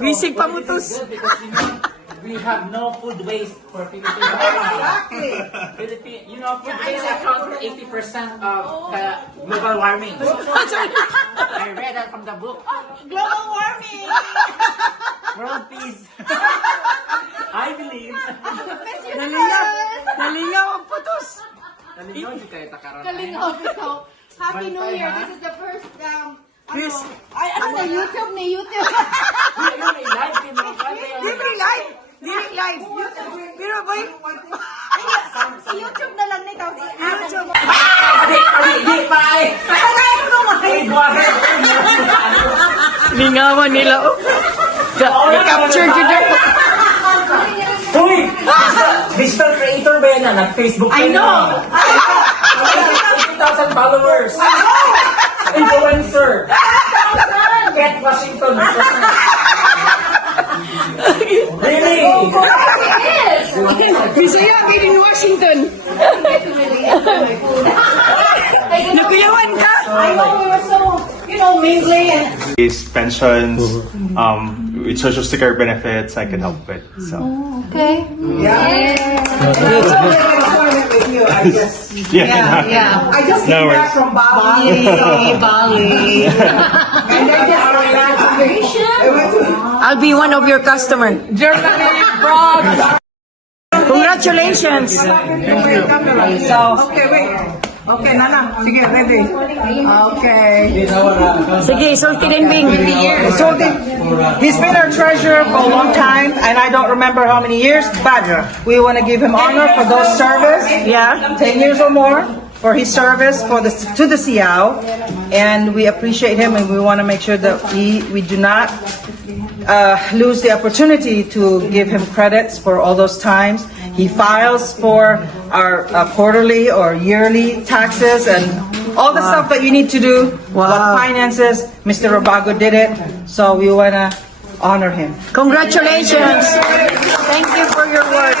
Wisig pamutos. Because we have no food waste for Philippines. Exactly. You know, food waste accounts for 80% of the global warming. I read that from the book. Global warming! World peace. I believe. Nalingaw ang putos. Nalingaw, hindi kayo takaroon. Kalingaw ikaw. Happy New Year. This is the first, Chris. na YouTube. Ayun, may live din mo. Live live. Pero boy, Si YouTube na lang nito. Si YouTube. Hindi pa eh. Lingawan nila. I-capture ko na. Uy! Digital creator ba yan na? Nag-Facebook ka I know. 50,000 followers. Influencer. Get Washington. Really? Bisaya in Washington. Nakuyawan ka? I know we were so, mingling and His pensions, with social security benefits, I can help with. So okay. yeah. I just No came worries. back from Bali. And I just got graduation. I'll be one of your customer. Germany, Prague. Congratulations. So, okay, wait. Okay, Nana. Sige, ready. Okay. Sige, sulti din Bing. So he's been our treasurer for a long time, and I don't remember how many years, but we want to give him honor for those service. Yeah. 10 years or more for his service to the CEAAW, and we appreciate him, and we want to make sure that we do not lose the opportunity to give him credits for all those times. He files for our quarterly or yearly taxes and all the stuff that you need to do. About finances, Mr. Robago did it, so we want to honor him. Congratulations. Thank you for your work.